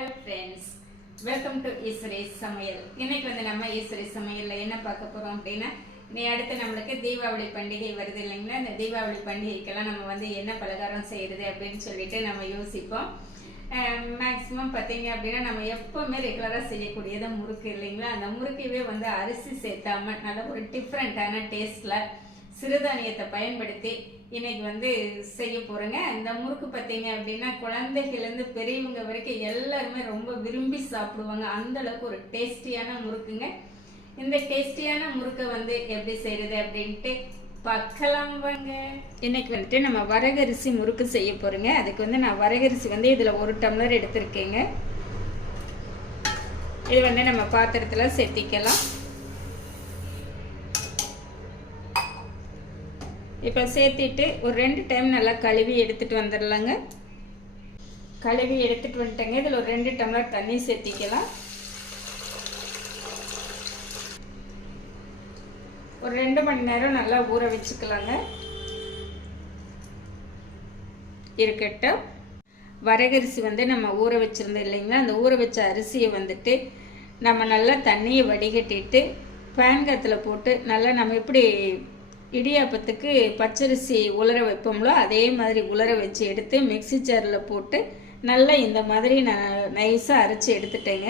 Hi friends welcome to Eswari சமையல் இன்னைக்கு வந்து நம்ம ஈஸ்வரி சமையலில் என்ன பார்க்க போகிறோம் அப்படின்னா நீ அடுத்து நம்மளுக்கு தீபாவளி பண்டிகை வருது இல்லைங்களா? இந்த தீபாவளி பண்டிகைக்கெல்லாம் நம்ம வந்து என்ன பலகாரம் செய்யறது அப்படின்னு சொல்லிட்டு நம்ம யோசிப்போம். மேக்ஸிமம் பார்த்தீங்க அப்படின்னா நம்ம எப்போவுமே ரெகுலராக செய்யக்கூடியது முறுக்கு இல்லைங்களா? அந்த முறுக்கையே வந்து அரிசி சேர்த்தாம நல்ல ஒரு டிஃப்ரெண்ட்டான டேஸ்ட்டில் சிறுதானியத்தை பயன்படுத்தி இன்னைக்கு வந்து செய்ய போறேங்க. இந்த முறுக்கு பார்த்தீங்க அப்படின்னா குழந்தைகள்லேருந்து பெரியவங்க வரைக்கும் எல்லாருமே ரொம்ப விரும்பி சாப்பிடுவாங்க. அந்த அளவுக்கு ஒரு டேஸ்டியான முறுக்குங்க. இந்த டேஸ்டியான முறுக்கை வந்து எப்படி செய்யறது அப்படின்ட்டு பார்க்கலாம் வாங்க இன்னைக்கு வந்துட்டு நம்ம வரகரிசி முறுக்கு செய்ய போறோங்க. அதுக்கு வந்து நான் வரகரிசி வந்து இதில் ஒரு டம்ளர் எடுத்திருக்கேங்க. இது வந்து நம்ம பாத்திரத்தில் செத்திக்கலாம். இப்போ சேர்த்திட்டு ஒரு ரெண்டு டைம் நல்லா கழுவி எடுத்துகிட்டு வந்துடலாங்க. கழுவி எடுத்துகிட்டு வந்துட்டேங்க. இதில் ஒரு ரெண்டு டம்ளர் தண்ணி சேர்த்திக்கலாம். ஒரு ரெண்டு மணி நேரம் நல்லா ஊற வச்சுக்கலாங்க. இருக்கட்டும். வரகரிசி வந்து நம்ம ஊற வச்சுருந்தோம் இல்லைங்களா? அந்த ஊற வச்ச அரிசியை வந்துட்டு நம்ம நல்லா தண்ணியை வடிகட்டிட்டு பேன்கத்தில் போட்டு நல்லா நம்ம எப்படி இடியாப்பத்துக்கு பச்சரிசி உலர வைப்போம்லோ அதே மாதிரி உலர வச்சு எடுத்து மிக்சி ஜாரில் போட்டு நல்லா இந்த மாதிரி நான் நைஸாக அரைச்சி எடுத்துட்டேங்க.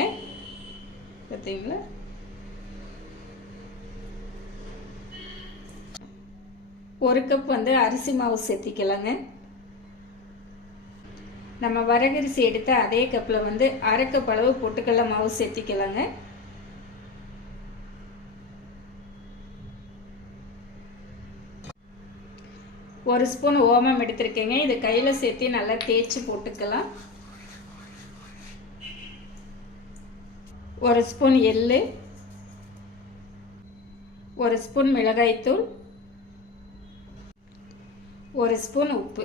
பார்த்தீங்களா ஒரு கப் வந்து அரிசி மாவு சேர்த்திக்கலாங்க. நம்ம வரகரிசி எடுத்து அதே கப்பில் வந்து அரை கப் அளவு பொட்டுக்கடலை மாவு சேர்த்திக்கலாங்க. ஒரு ஸ்பூன் ஓமம் எடுத்திருக்கேங்க. இது கையில் சேர்த்து நல்லா தேய்ச்சி போட்டுக்கலாம். ஒரு ஸ்பூன் எள்ளு. ஒரு ஸ்பூன் மிளகாய்த்தூள். ஒரு ஸ்பூன் உப்பு.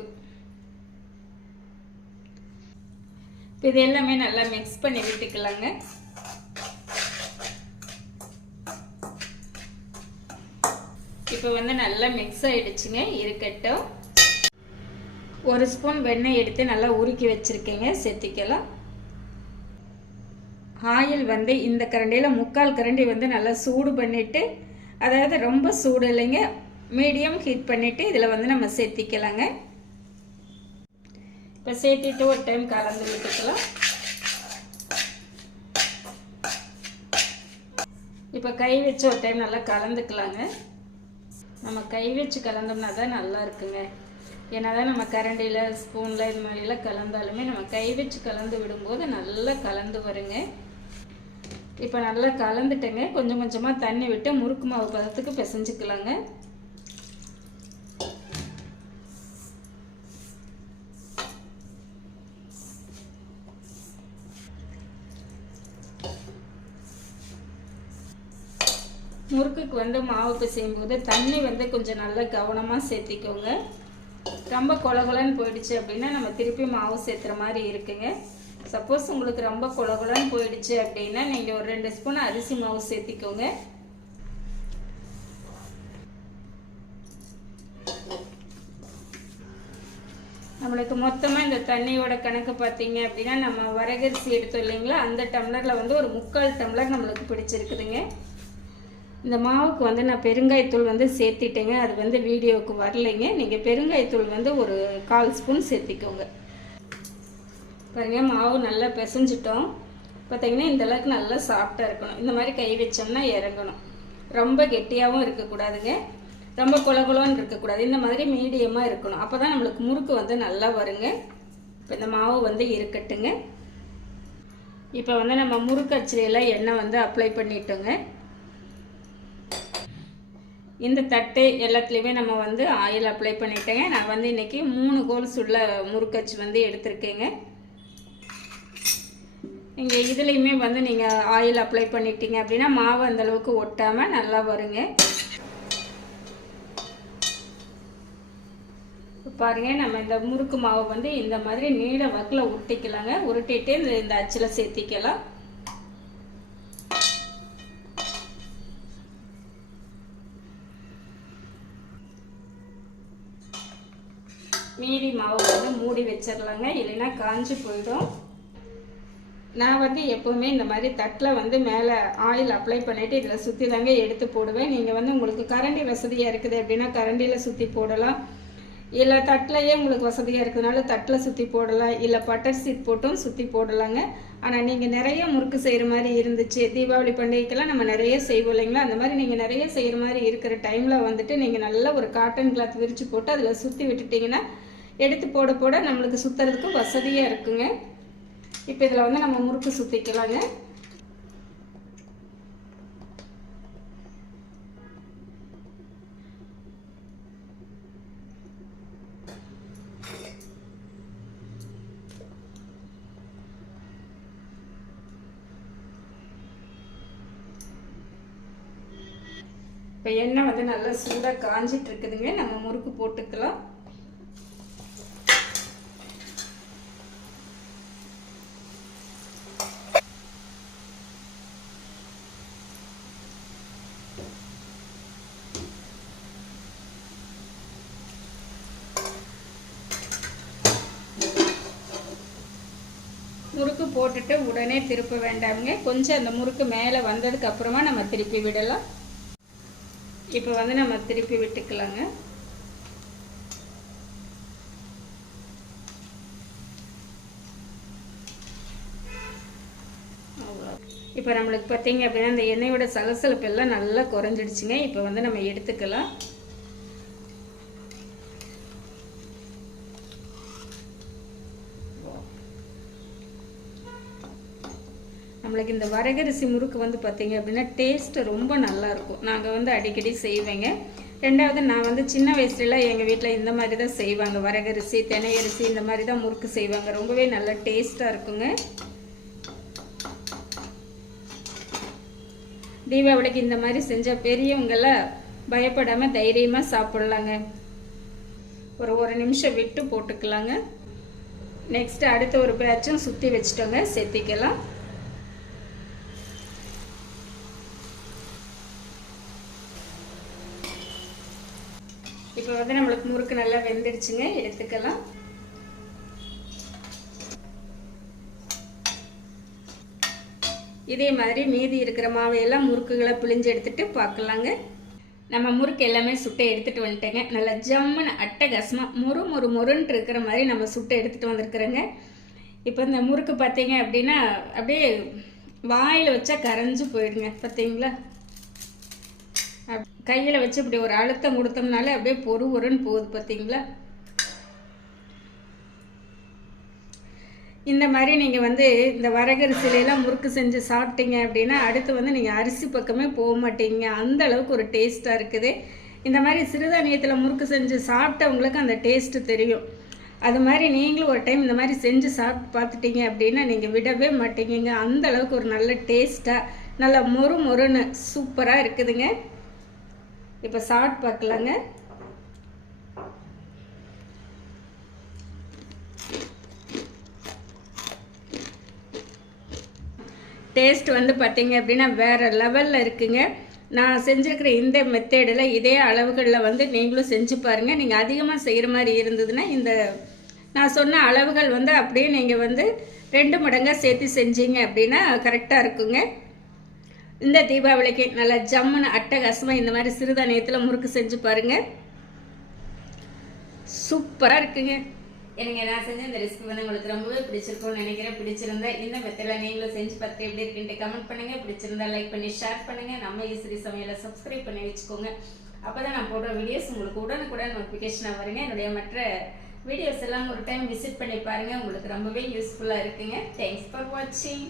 இது எல்லாமே நல்லா மிக்ஸ் பண்ணி விட்டுக்கலாங்க. இப்போ வந்து நல்லா மிக்ஸ் ஆகிடுச்சுங்க இருக்கட்டும். ஒரு ஸ்பூன் வெண்ணெய் எடுத்து நல்லா உருக்கி வச்சுருக்கேங்க. சேர்த்திக்கலாம் ஆயில் வந்து இந்த கரண்டியில் முக்கால் கரண்டி வந்து நல்லா சூடு பண்ணிவிட்டு அதாவது ரொம்ப சூடு இல்லைங்க. மீடியம் ஹீட் பண்ணிவிட்டு இதில் வந்து நம்ம சேர்த்திக்கலாங்க இப்போ சேர்த்திட்டு ஒரு டைம் கலந்து விட்டுக்கலாம். இப்போ கை வச்சு ஒரு டைம் நல்லா கலந்துக்கலாங்க. நம்ம கை வச்சு கலந்தோம்னா தான் நல்லா இருக்குங்க. ஏன்னா தான் நம்ம கரண்டியில் ஸ்பூனில் இது மாதிரிலாம் கலந்தாலுமே நம்ம கை வச்சு கலந்து விடும்போது நல்லா கலந்து வருங்க. இப்போ நல்லா கலந்துட்டேங்க. கொஞ்சம் கொஞ்சமாக தண்ணி விட்டு முறுக்கு மாவு பதத்துக்கு பிசைஞ்சுக்கலாங்க. முறுக்குக்கு வந்து மாவு பிசையும் போது தண்ணி வந்து கொஞ்சம் நல்லா கவனமாக சேர்த்திக்கோங்க. ரொம்ப கொலகொலன்னு போயிடுச்சு அப்படின்னா நம்ம திருப்பி மாவு சேர்த்துற மாதிரி இருக்குங்க. சப்போஸ் உங்களுக்கு ரொம்ப கொலகொலன்னு போயிடுச்சு அப்படின்னா நீங்கள் ஒரு ரெண்டு ஸ்பூன் அரிசி மாவு சேர்த்திக்கோங்க. நம்மளுக்கு மொத்தமாக இந்த தண்ணியோட கணக்கு பார்த்தீங்க அப்படின்னா நம்ம வரகரிசி எடுத்தோம் இல்லைங்களா? அந்த டம்ளரில் வந்து ஒரு முக்கால் டம்ளர் நம்மளுக்கு பிடிச்சிருக்குதுங்க. இந்த மாவுக்கு வந்து நான் பெருங்காயத்தூள் வந்து சேர்த்திட்டேங்க. அது வந்து வீடியோவுக்கு வரலைங்க. நீங்கள் பெருங்காயத்தூள் வந்து ஒரு கால் ஸ்பூன் சேர்த்திக்கோங்க. பாருங்க மாவு நல்லா பிசைஞ்சிட்டோம். பார்த்தீங்கன்னா இந்த அளவுக்கு நல்லா சாஃப்டாக இருக்கணும். இந்த மாதிரி கை வச்சோம்னா இறங்கணும். ரொம்ப கெட்டியாகவும் இருக்கக்கூடாதுங்க. ரொம்ப குலகுலன்னு இருக்கக்கூடாது. இந்த மாதிரி மீடியமாக இருக்கணும். அப்போ தான் நம்மளுக்கு முறுக்கு வந்து நல்லா வருங்க. இப்போ இந்த மாவு வந்து இருக்கட்டுங்க. இப்போ வந்து நம்ம முறுக்கு அச்சிலையெல்லாம் எண்ணெய் வந்து அப்ளை பண்ணிட்டோங்க. இந்த தட்டு எல்லாத்துலேயுமே நம்ம வந்து ஆயில் அப்ளை பண்ணிட்டேங்க. நான் வந்து இன்றைக்கி மூணு கோல்ஸ் உள்ள முறுக்கச்சு வந்து எடுத்திருக்கேங்க. இங்கே இதுலேயுமே வந்து நீங்கள் ஆயில் அப்ளை பண்ணிட்டீங்க அப்படின்னா மாவு அந்தளவுக்கு ஒட்டாமல் நல்லா வருங்க. பாருங்க நம்ம இந்த முறுக்கு மாவு வந்து இந்த மாதிரி நீட வக்கில் உருட்டிக்கலாங்க உருட்டிட்டு இந்த இந்த அச்சில் சேர்த்திக்கலாம். மீதி மாவு வந்து மூடி வச்சிடலாங்க இல்லைன்னா காஞ்சி போயிடும். நான் வந்து எப்போவுமே இந்த மாதிரி தட்டில் வந்து மேலே ஆயில் அப்ளை பண்ணிவிட்டு இதில் சுற்றி தாங்க எடுத்து போடுவேன். நீங்கள் வந்து உங்களுக்கு கரண்டி வசதியாக இருக்குது அப்படின்னா கரண்டியில் சுற்றி போடலாம். இல்லை தட்டிலையே உங்களுக்கு வசதியாக இருக்கிறதுனால தட்டில் சுற்றி போடலாம். இல்லை பட்டர் சீட் போட்டும் சுற்றி போடலாங்க. ஆனால் நீங்கள் நிறைய முறுக்கு செய்கிற மாதிரி இருந்துச்சு. தீபாவளி பண்டிகைக்கெல்லாம் நம்ம நிறைய செய்வோம் இல்லைங்களா? அந்த மாதிரி நீங்கள் நிறைய செய்கிற மாதிரி இருக்கிற டைமில் வந்துட்டு நீங்கள் நல்ல ஒரு காட்டன் கிளாத் விரித்து போட்டு அதில் சுற்றி விட்டுட்டிங்கன்னா எடுத்து போட போட நம்மளுக்கு சுற்றுறதுக்கு வசதியாக இருக்குங்க. இப்போ இதில் வந்து நம்ம முறுக்கு சுற்றிக்கலாங்க இப்போ எண்ணெய் வந்து நல்லா சூடாக காஞ்சிட்டு இருக்குதுங்க. நம்ம முறுக்கு போட்டுக்கலாம். முறுக்கு போட்டுட்டு உடனே திருப்ப வேண்டாமுங்க. கொஞ்சம் அந்த முறுக்கு மேலே வந்ததுக்கு அப்புறமா நம்ம திருப்பி விடலாம். இப்போ வந்து நம்ம திருப்பி விட்டுக்கலாங்க. இப்போ நம்மளுக்கு பார்த்தீங்க அப்படின்னா இந்த எண்ணெயோட சலசலப்பு எல்லாம் நல்லா குறைஞ்சிடுச்சுங்க. இப்போ வந்து நம்ம எடுத்துக்கலாம். நம்மளுக்கு இந்த வரகரிசி முறுக்கு வந்து பார்த்தீங்க அப்படின்னா டேஸ்ட்டு ரொம்ப நல்லா இருக்கும். நாங்கள் வந்து அடிக்கடி செய்வேங்க. ரெண்டாவது நான் வந்து சின்ன வயசுலலாம் எங்கள் வீட்டில் இந்த மாதிரி தான் செய்வாங்க. வரகரிசி தினையரிசி இந்த மாதிரி தான் முறுக்கு செய்வாங்க. ரொம்பவே நல்ல டேஸ்ட்டாக இருக்குங்க. தீபாவளிக்கு இந்த மாதிரி செஞ்சால் பெரியவங்களாம் பயப்படாமல் தைரியமாக சாப்பிட்லாங்க. ஒரு ஒரு நிமிஷம் விட்டு போட்டுக்கலாங்க. நெக்ஸ்ட் அடுத்த ஒரு பேட்சும் சுற்றி வச்சுட்டோங்க. செத்திக்கலாம். இப்போ வந்து நம்மளுக்கு முறுக்கு நல்லா வெந்துடுச்சுங்க. எடுத்துக்கலாம். இதே மாதிரி மீதி இருக்கிற மாவையெல்லாம் முறுக்குகளை பிழிஞ்சு எடுத்துட்டு பார்க்கலாங்க. நம்ம முறுக்கு எல்லாமே சுட்டை எடுத்துகிட்டு வந்துட்டேங்க. நல்லா ஜம்முன்னு அட்டகாசமாக முறு முறு மொறுன்ட்டு இருக்கிற மாதிரி நம்ம சுட்டை எடுத்துகிட்டு வந்திருக்கிறோங்க. இப்போ இந்த முறுக்கு பார்த்தீங்க அப்படின்னா அப்படியே வாயில் வச்சா கரைஞ்சு போயிடுங்க. பார்த்தீங்களா? கையில் வச்சு இப்படி ஒரு அழுத்தம் கொடுத்தோம்னாலே அப்படியே பொறு ஒருன்னு போகுது பார்த்தீங்களா? இந்த மாதிரி நீங்கள் வந்து இந்த வரகரிசிலையெல்லாம் முறுக்கு செஞ்சு சாப்பிட்டீங்க அப்படின்னா அடுத்து வந்து நீங்கள் அரிசி பக்கமே போக மாட்டீங்க. அந்த அளவுக்கு ஒரு டேஸ்ட்டாக இருக்குது. இந்த மாதிரி சிறுதானியத்தில் முறுக்கு செஞ்சு சாப்பிட்டவங்களுக்கு அந்த டேஸ்ட்டு தெரியும். அது மாதிரி நீங்களும் ஒரு டைம் இந்த மாதிரி செஞ்சு சாப்பிட்டு பார்த்துட்டீங்க அப்படின்னா நீங்கள் விடவே மாட்டீங்க அந்த அளவுக்கு ஒரு நல்ல டேஸ்ட்டாக நல்லா மொறு மொறுன்னு சூப்பராக இருக்குதுங்க. இப்போ சாட் பார்க்கலாங்க டேஸ்ட் வந்து பார்த்தீங்க அப்படின்னா வேறு லெவலில் இருக்குங்க. நான் செஞ்சுருக்கிற இந்த மெத்தேடில் இதே அளவுகளில் வந்து நீங்களும் செஞ்சு பாருங்கள் நீங்கள் அதிகமாக செய்கிற மாதிரி இருந்ததுன்னா இந்த நான் சொன்ன அளவுகள் வந்து அப்படியே நீங்கள் வந்து ரெண்டு மடங்காக சேர்த்து செஞ்சீங்க அப்படின்னா கரெக்டாக இருக்குங்க. இந்த தீபாவளிக்கு நல்லா ஜம்முன்னு அட்டகாசமாக இந்த மாதிரி சிறுதானியத்தில் முறுக்கு செஞ்சு பாருங்கள் சூப்பராக இருக்குங்க. எனக்கு நான் செஞ்ச இந்த ரெசிபி வந்து உங்களுக்கு ரொம்பவே பிடிச்சிருக்கும்னு நினைக்கிறேன். பிடிச்சிருந்தா இந்த மெத்தடில் நீங்களும் செஞ்சு பார்த்து எப்படி இருக்குன்ட்டு கமெண்ட் பண்ணுங்கள் பிடிச்சிருந்தா லைக் பண்ணி ஷேர் பண்ணுங்கள் நம்ம ஈஸ்வரி சமையலை சப்ஸ்கிரைப் பண்ணி வச்சுக்கோங்க. அப்பதான் நான் போடுற வீடியோஸ் உங்களுக்கு உடனுக்குடன் நோட்டிஃபிகேஷனாக வருங்க. என்னுடைய மற்ற வீடியோஸ் எல்லாம் ஒரு டைம் விசிட் பண்ணி பாருங்கள் உங்களுக்கு ரொம்பவே யூஸ்ஃபுல்லாக இருக்குங்க. தேங்க்ஸ் ஃபார் வாட்சிங்